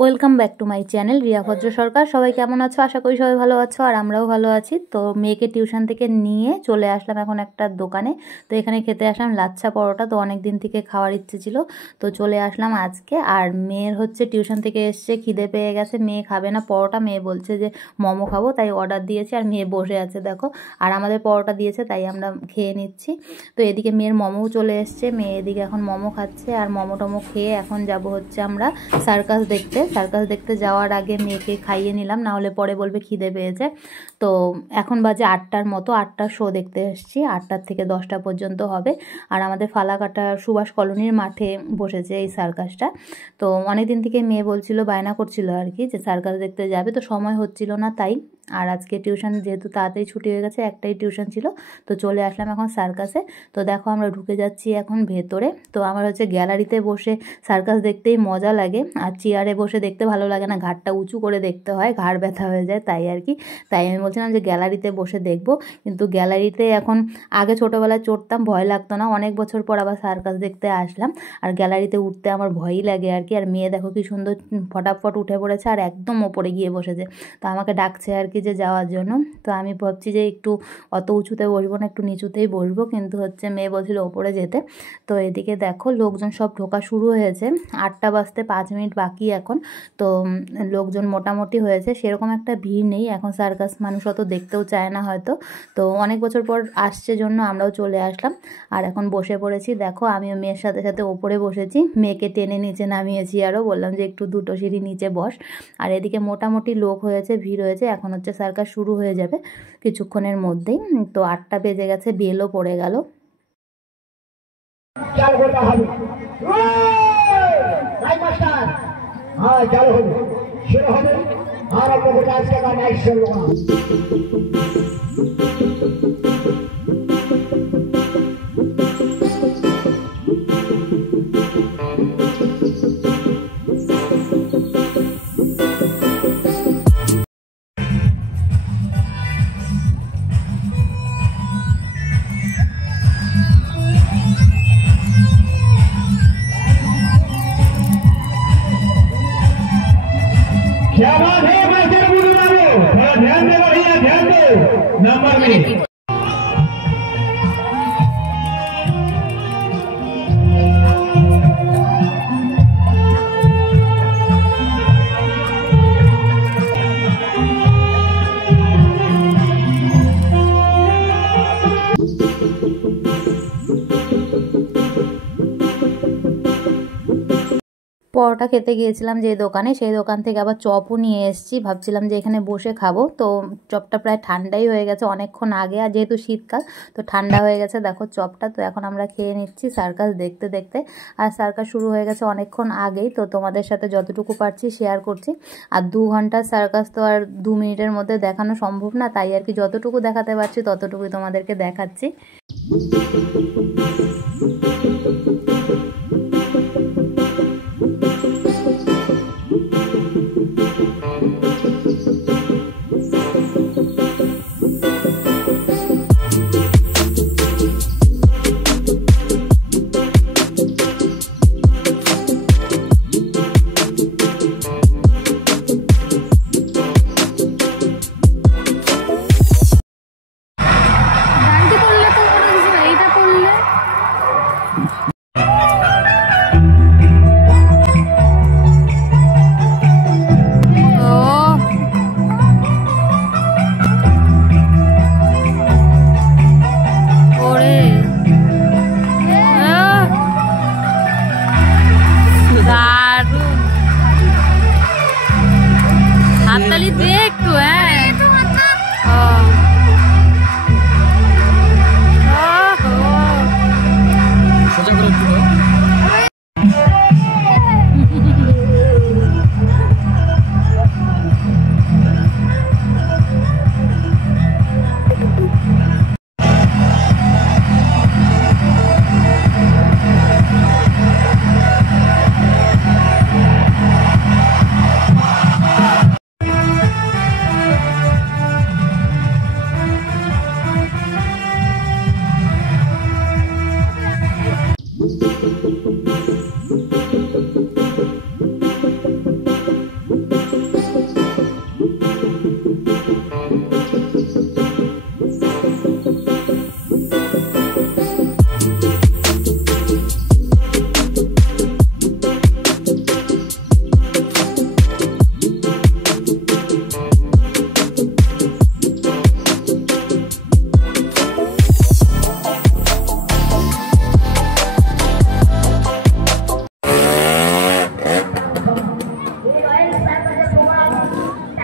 Welcome back to my channel Riya ভদ্র সরকার। সবাই কেমন আছো? আশা করি সবাই ভালো আছো, আর আমরাও ভালো আছি। তো মেয়েকে টিউশন থেকে নিয়ে চলে আসলাম এখন একটা দোকানে। তো এখানে খেতে আসলাম লাচ্ছা পরোটা। তো অনেক দিন থেকে খাওয়ার ইচ্ছে ছিল, তো চলে আসলাম আজকে। আর মেয়ের হচ্ছে টিউশন থেকে এসছে, খিদে পেয়ে গেছে। মেয়ে খাবে না পরোটা, মেয়ে বলছে যে মোমো খাবো, তাই অর্ডার দিয়েছি। আর মেয়ে বসে আছে দেখো, আর আমাদের পরোটা দিয়েছে তাই আমরা খেয়ে নিচ্ছি। তো এদিকে মেয়ের মোমোও চলে এসছে, মেয়ে এদিকে এখন মোমো খাচ্ছে। আর মোমো টোমো খেয়ে এখন যাব হচ্ছে আমরা সার্কাস দেখতে। সার্কাস দেখতে যাওয়ার আগে মেয়েকে খাইয়ে নিলাম, না হলে পরে বলবে খিদে পেয়েছে। তো এখন বাজে 8টার মতো, 8টার শো দেখতে এসেছি। 8টার থেকে 10টা পর্যন্ত হবে। আর আমাদের ফালাকাটা সুভাষ কলোনির মাঠে বসেছে এই সার্কাসটা। তো অনেক দিন থেকে মেয়ে বলছিল, বায়না করছিল আর কি, যে সার্কাস দেখতে যাবে, তো সময় হচ্ছিল না তাই। আর আজকে টিউশন যেহেতু তাড়াতাড়ি ছুটি হয়ে গেছে, একটাই টিউশন ছিল, তো চলে আসলাম এখন সার্কাসে। তো দেখো আমরা ঢুকে যাচ্ছি এখন ভেতরে। তো আমার হচ্ছে গ্যালারিতে বসে সার্কাস দেখতেই মজা লাগে, আর চেয়ারে বসে দেখতে ভালো লাগে না, ঘাড়টা উঁচু করে দেখতে হয়, ঘাড় ব্যথা হয়ে যায় তাই আর কি। তাই আমি বলছিলাম যে গ্যালারিতে বসে দেখবো। কিন্তু গ্যালারিতে এখন, আগে ছোটোবেলায় চড়তাম, ভয় লাগতো না, অনেক বছর পর আবার সার্কাস দেখতে আসলাম, আর গ্যালারিতে উঠতে আমার ভয়ই লাগে আর কি। আর মেয়ে দেখো কি সুন্দর ফটাফট উঠে পড়েছে আর একদম ওপরে গিয়ে বসেছে। তো আমাকে ডাকছে আর কি যে যাওয়ার জন্য। তো আমি ভাবছি যে একটু অত উঁচুতে বসবো না, একটু নিচুতেই বসবো, কিন্তু হচ্ছে মেয়ে বলছিল ওপরে যেতে। তো এদিকে দেখো লোকজন সব ঢোকা শুরু হয়েছে, 8টা বাজতে 5 মিনিট বাকি এখন। তো লোকজন মোটামুটি হয়েছে, সেরকম একটা ভিড় নেই এখন। সার্কাস মানুষ অত দেখতেও চায় না হয়তো। তো অনেক বছর পর আসছে জন্য আমরাও চলে আসলাম। আর এখন বসে পড়েছি দেখো, আমিও মেয়ের সাথে সাথে ওপরে বসেছি, মেয়েকে টেনে নিচে নামিয়েছি। আরও বললাম যে একটু 2টো সিঁড়ি নিচে বস। আর এদিকে মোটামুটি লোক হয়েছে, ভিড় হয়েছে। এখন হচ্ছে সার্কাস শুরু হয়ে যাবে কিছুক্ষণের মধ্যেই। তো 8টা বেজে গেছে, বেলও পড়ে গেল। क्या बात है, वैसे बोलो, थोड़ा ध्यान दे भैया, ध्यान दो नंबर में। পরোটা খেতে গিয়েছিলাম যে দোকানে, সেই দোকান থেকে আবার চপও নিয়ে এসেছি। ভাবছিলাম যে এখানে বসে খাবো। তো চপটা প্রায় ঠান্ডাই হয়ে গেছে অনেকক্ষণ আগে, আর যেহেতু শীতকাল তো ঠান্ডা হয়ে গেছে দেখো চপটা। তো এখন আমরা খেয়ে নিচ্ছি সার্কাস দেখতে দেখতে। আর সার্কাস শুরু হয়ে গেছে অনেকক্ষণ আগেই, তো তোমাদের সাথে যতটুকু পারছি শেয়ার করছি। আর 2 ঘন্টার সার্কাস তো আর 2 মিনিটের মধ্যে দেখানো সম্ভব না, তাই আর কি যতটুকু দেখাতে পারছি ততটুকুই তোমাদেরকে দেখাচ্ছি।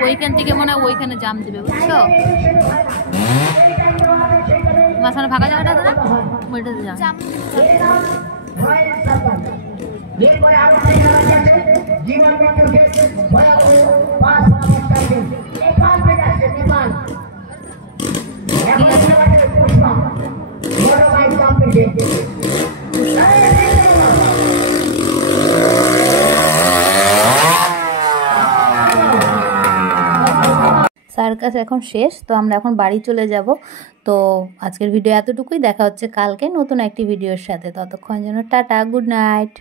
ওইখান থেকে মনে হয় ওইখানে জাম দেবে, বুঝছো? মাঝখানে ফাঁকা জায়গাটা আছে না, ওইটাতে জাম। সার্কাস এখন শেষ, তো আমরা এখন বাড়ি চলে যাব। তো আজকের ভিডিও এতটুকুই, দেখা হচ্ছে কালকে নতুন একটি ভিডিওর সাথে। ততক্ষণ জন্য টাটা, গুড নাইট।